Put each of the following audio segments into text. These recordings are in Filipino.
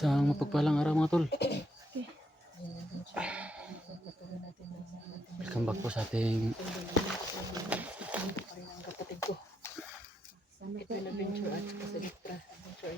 Isang mapagpalang araw mga tol. Welcome back po sa ating kapatid ko. Summit and Adventure at sa Ditra Adventure.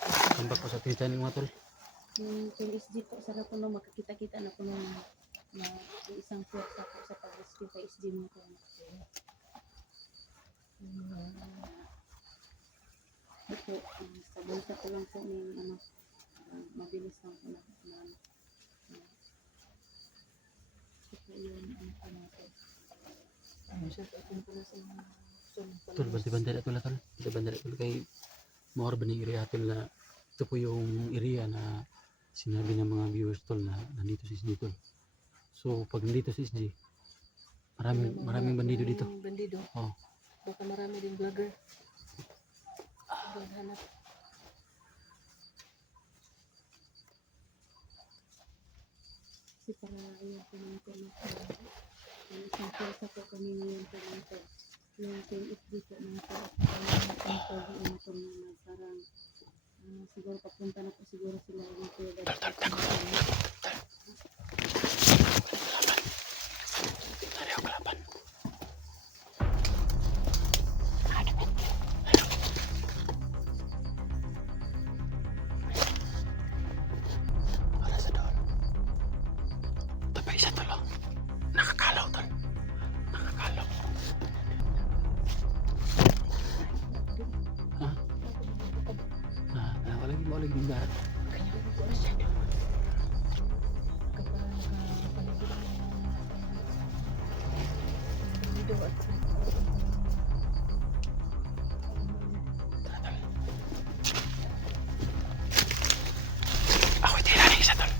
welcome back po sa ating channel mga tol. Yung PSG po, sarap po nung makakita-kita na po nung isang pwersa po sa pag-rescue kay SG mo po. Ito, sa bulsa ko lang po ng mabilis lang po na ito yung po natin. Shout out po na sa mga Tol, banti-bandera tol tol. Banti-bandera tol kay more ba ng area tol na ito po yung area na sinabi ng mga viewers tol na nandito si SG tol. So pag nandito si SG, maraming bandido dito. Bandido. Oh. Baka marami din vlogger. Hanap. Kasi para ayun po ng internet. Isang pwersa po kami ngayon po nito. Yung PSG po nito. Ang pogi na po na parang siguro papunta na po siguro sila yung kuya dati. Para sa doon. Ito pa isa tol. Nakakalaw tol. Nakakalaw. Ha? Ako lagi mo din darat. Ako tira na isa tol.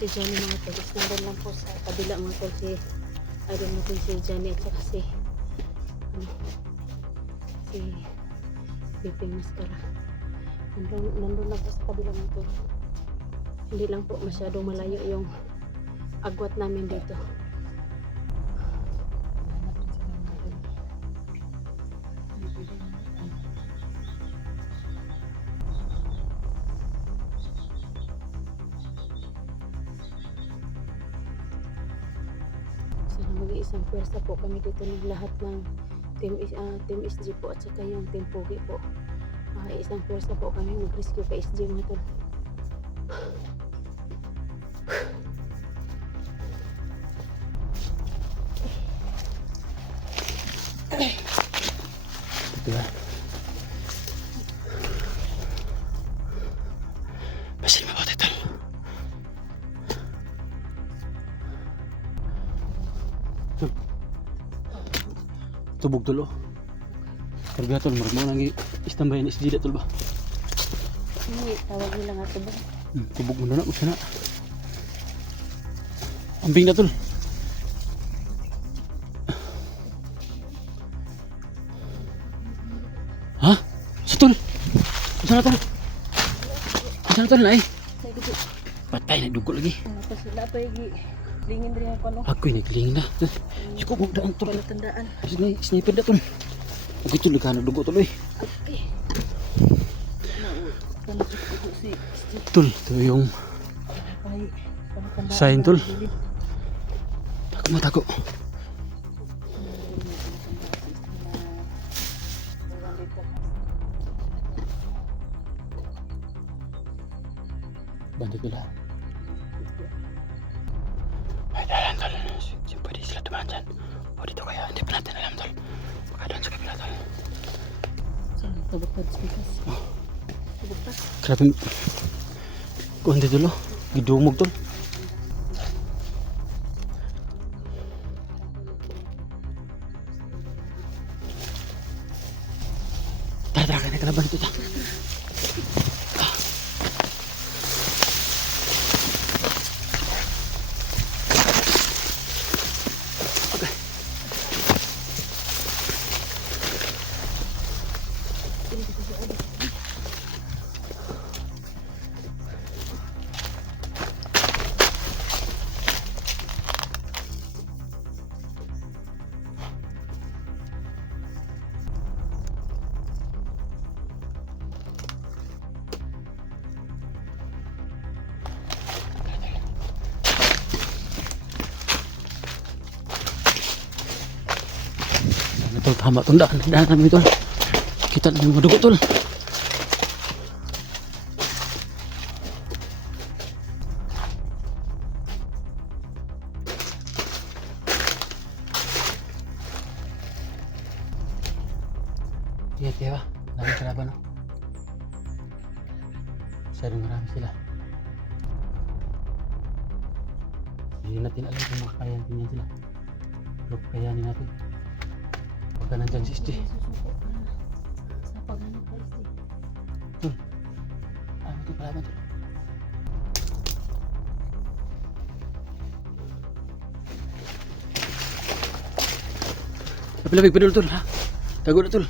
Si Johnny mga tol, nandun lang po sa kabila mga tol si I don't know kung si Johnny at saka si Biping Mascara. Nandun lang po sa kabila mga tol. Hindi lang po masyadong malayo yung agwat namin dito. Mag-iisang pwersa po kami dito ng lahat ng team SG po at saka yung team Pogi po. Isang pwersa po kami mag-rescue kay SG mga tol. Diba? Basin mabuti tol. Tubog tol oh. Karga tol, maramo nang istambayan SG tol ba? Hindi, tawag nila nga tubog. Tubog mo na, usana. Ambing na tol. Sana tol. Sana tol na eh. May dugo. Patay na dugo lagi. Tapos wala pa yung lingin rin ako no. Ako'y nagling na. Ikaw mo daan tol. Wala tandaan. Sniper na tol. Okay tol, nagkano dugo tol eh. Okay. Ano dugo si Tol, ito yung ay tandaan. sign tol. Tako matako. Bantu pula. Ay, dalam tol. Pwede sila tumahan dyan. O dito kaya, hindi pa natin alam tol. Baka doon sa kabila tol. Saan? Tubok pa speakers. Tubok pa. Grabe. Kuhan dito lo. Gidumog tol. Tara, kaya nakalaban ito ta. Tol, tama tol, daan namin tol. Kita na yung madugo tol. Iya tiba, namin kalaban no. Masyadong marami sila. Hindi natin alam kung makakayanin niya sila. Pero kakayanin natin. Pagka nandyan si Sti. Sa paghanap pa Sti. Ano ito kalaban tol? Lapit-lapit pa dulu tol ha. Tago na tol.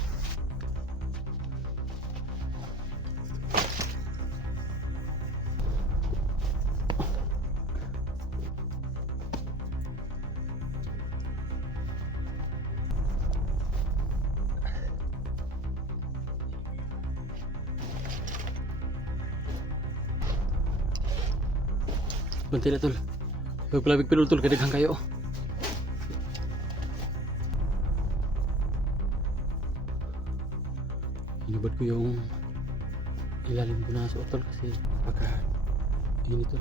Bantay na tol. Pagpalabig pinul tol, kadaghang kayo. Inubad ko yung ilalim ko na sa tol kasi baka ini tol.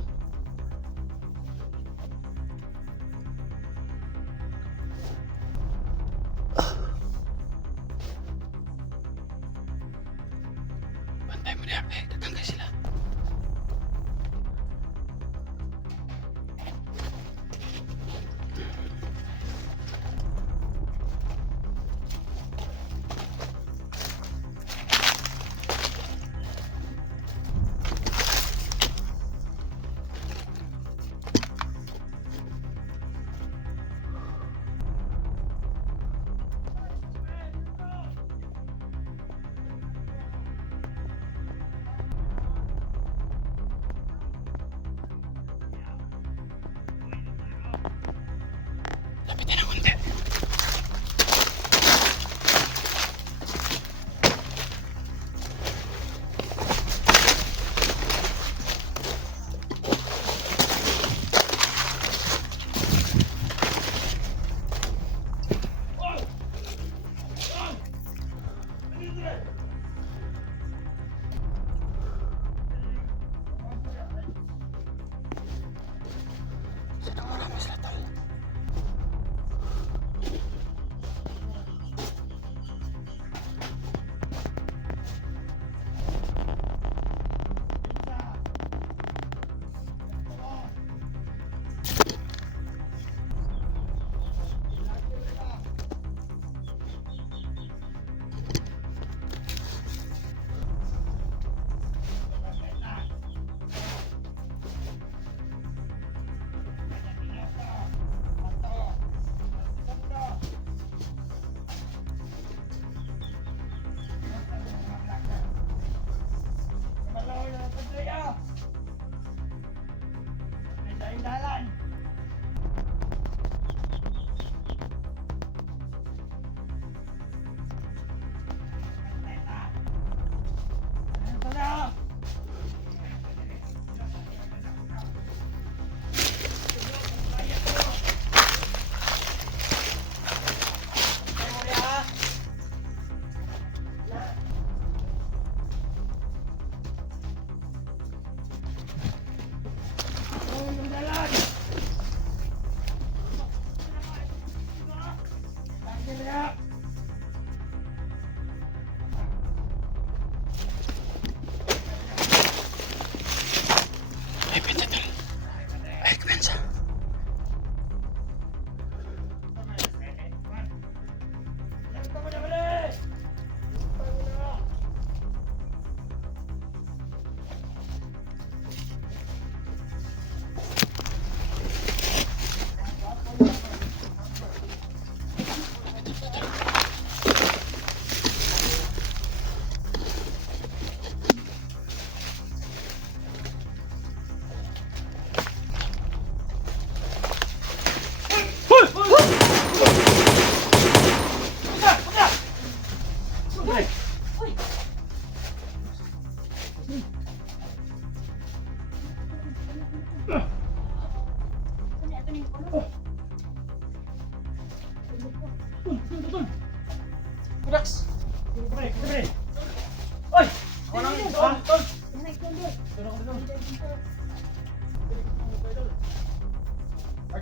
Bantay mo na, daghang kayo sila.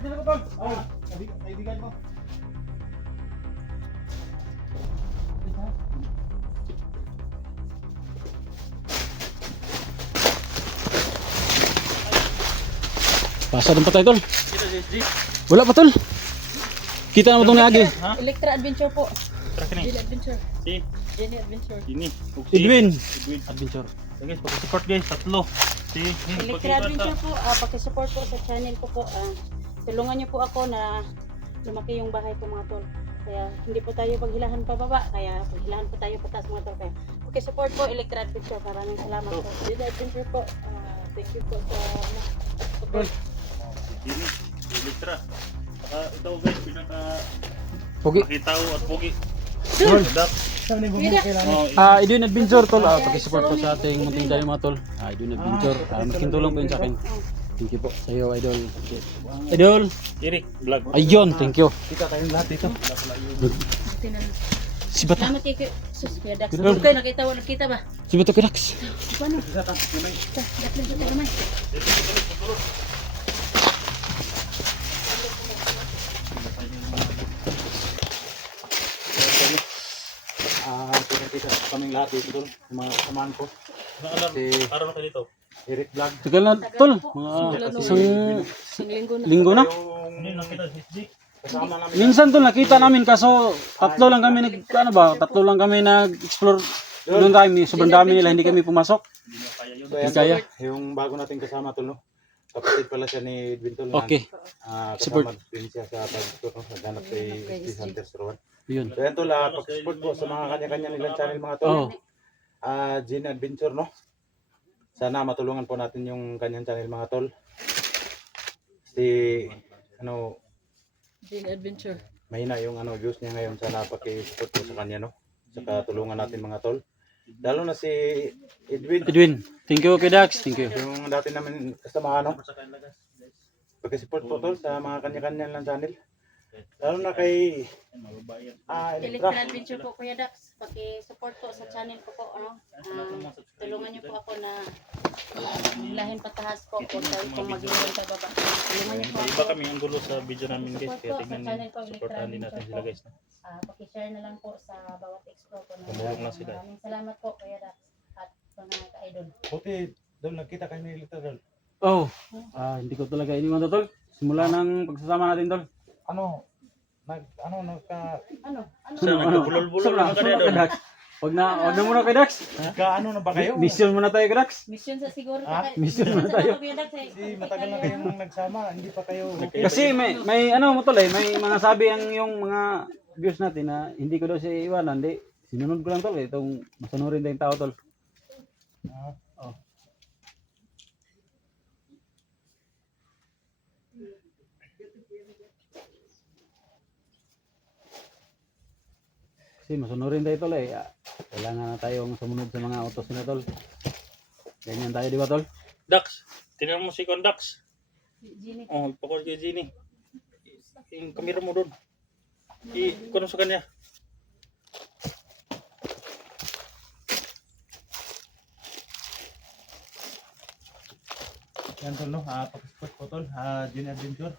dito ko tol. Oh, kaibigan ko. Pasa din pa tayo tol. Kita si SG. Wala pa tol. Kita na mo itong nagi. Ha? Electra Adventure po. Tara kini. Jenny Adventure. Si Jenny Adventure. ini. Edwin. Edwin. Adventure. Guys, pag-support guys, tatlo. Si Electra Adventure po, pakisupport po sa channel ko po. Tulungan niyo po ako na lumaki yung bahay ko mga tol. Kaya hindi po tayo paghilahan pababa, kaya paghilahan po tayo pataas mga tol. Kaya pakisupport po Electra Adventure. Maraming salamat po. Jenny Adventure po. Thank you po sa support. Ini. Electra. Ito guys, pinaka Pogi. makitaw at pogi. Tol. Sadap. Oh, Edwin Adventure tol. Pakisupport po sa ating munting tayo mga tol. Edwin Adventure. Malaking tulong po yun sa akin. Thank you po sa iyo, idol. Idol. Eric vlog. Ayun, thank you. Kita tayong lahat dito. Si Bata. Salamat kay Sus, kaya Dax. Okay, nakita ba? Si Bata Kirax. Paano? Dax lang sa tagamay. Kita kaming lahat dito tol. Yung mga samahan ko. Si araw na dito. Eric vlog. Tagal na tol. Mga isang linggo na. Hindi nakita si SG. Kasama namin. Minsan tol nakita namin kaso tatlo lang kami tatlo lang kami nag-explore. Doon kami, sobrang dami nila, hindi kami pumasok. Hindi Hindi na kaya yun. kaya. Yung bago nating kasama tol, no? Kapatid pala siya ni Edwin tol. Okay. Kasama din siya sa pag-tour, no? Naghanap kay SG Hunters Rowan. Yun. So yan tol, pag-support po sa mga kanya-kanya nilang channel mga tol. Oh. Gene Adventure, no? Sana matulungan po natin yung kanyang channel mga tol. Ano, Jenny Adventure. mahina yung views niya ngayon. Sana paki-support po sa kanya, no? Saka tulungan natin mga tol. Lalo na si Edwin. Edwin, thank you kay Dax. Thank you. Yung dati namin kasama, no? Paki-support po tol sa mga kanya-kanya lang channel. Lalo na kay Electra. Electra Adventure po, Kuya Dax. Paki-support po sa channel ko po. Tulungan niyo po ako na lahin patahas po. Huwag tayo pong mag-iwan sa baba. Tulungan niyo po Iba ako. kami ang gulo sa video namin guys. Kaya tignan Channel niyo. ko, Supportahan din natin sila guys. Paki-share na lang po sa bawat explore ko. Tumulong lang sila. Maraming salamat po, Kuya Dax. At mga ka-idol. Buti doon nagkita kami ni Electra tol. Oh, hindi ko talaga iniwan to tol. Simula ng pagsasama natin tol. Ano? Ano? Sa nagkabulol-bulol na ka Kay doon. Dax. Wag na muna kay Dax. Ano na ba kayo? Mission muna tayo kay Dax. Mission sa siguro. Mission muna tayo. Kuya Dax, eh. Kasi matagal na kayong nagsama, hindi pa kayo Kasi may ano mo tol may mga sabi ang yung mga views natin na hindi ko daw siya iwanan, hindi. Sinunod ko lang tol itong masanurin tayong tao tol. Oh. Kasi masunurin tayo tol eh. Kailangan na tayong sumunod sa mga utos na tol. Ganyan tayo di ba tol? Dax, tingnan mo si Dax. Jenny. Oh, ipakol kay Jenny. Yung kamera mo doon. Ikuno sa kanya. Yan tol, no? Pakisupport po tol. Gene Adventure.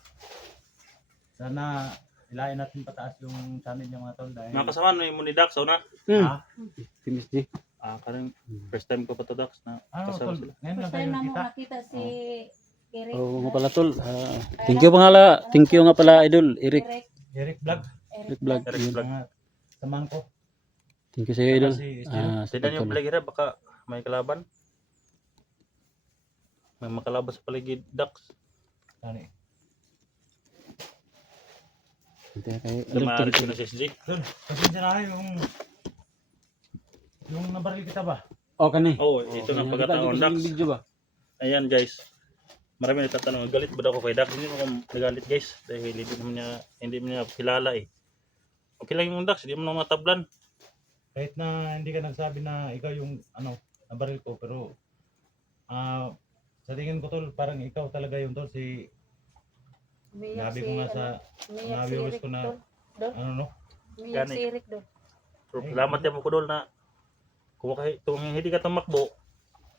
Sana ilayin natin pataas yung channel niya mga tol. Dahil nakasama mo ni Dax, na? Timis G. Karang first time ko pa to Dax na kasama sila. Ngayon lang First tayo time na mo nakita. nakita si Eric. Oo nga pala tol. Thank you nga pala idol Eric. Eric Vlog. Eric Vlog. Eric Yun. Vlog. Samahan ko. Thank you sa iyo idol. Tignan yung paligid baka may kalaban. May makalaban sa paligid Dax. Ano eh? Lumari ko na si SG. Doon, pasensya na yung nabaril kita ba? Oh kani. Oo, ito na pagkataon Dax. Video ba? Ayan guys. Marami nagtatanong, galit ba daw ako kay Dax? Hindi naman nagalit guys. Dahil hindi mo niya kilala eh. Okay lang yung Dax, hindi mo naman matablan. Kahit na hindi ka nagsabi na ikaw yung nabaril ko, pero sa tingin ko tol, parang ikaw talaga yung tol, Nabi ko nga sa mga viewers ko na Umiyak si Eric doon. salamat yan mo ko dol na kung hindi ka tumakbo,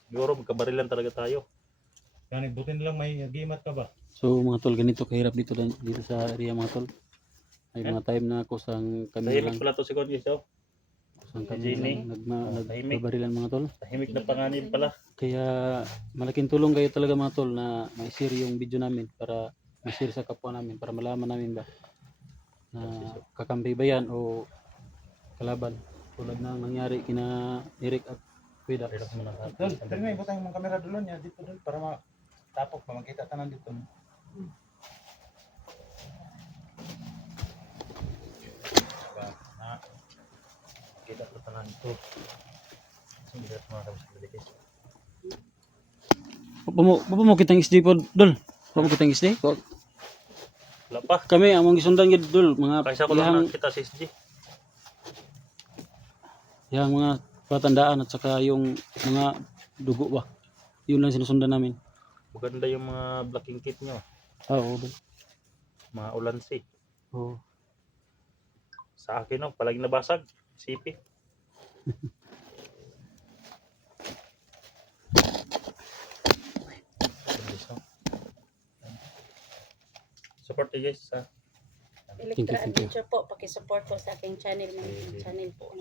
siguro magkabarilan talaga tayo. Kaya buti na lang may agimat ka ba? So mga tol, ganito kahirap dito dito sa area mga tol. May mga time na kusang kami Tahimik lang, pala to si God guys, oh. kusang Si kami Jenny. lang Tahimik. nagbabarilan mga tol. Tahimik na panganib pala. Kaya malaking tulong kayo talaga mga tol na ma-share yung video namin para ma-share sa kapwa namin para malaman namin ba na kakampi ba yan o kalaban tulad ng nangyari kina Eric at Kuya Dax. Relax muna ka. Dol, dali na ibutang mong kamera dulon niya dito dol para matapok pa makita tanan dito. Na kita sa tanan ito. Sige, relax muna kami sa guys. Bapa mo kitang SD po dol. Bapa mo kitang SD. Wala pa. Kami among gisundan gid dol mga Kaysa ko lang nakita si SG. yang mga patandaan at saka yung mga dugo ba. Yun lang sinusundan namin. Maganda yung mga blocking kit nyo. Oo, dol. Mga ulansi. Oo. Sa akin, no, palagi nabasag. CP. Support kayo guys sa Electra Thank you. Adventure po, paki-support po sa aking channel, mga channel po.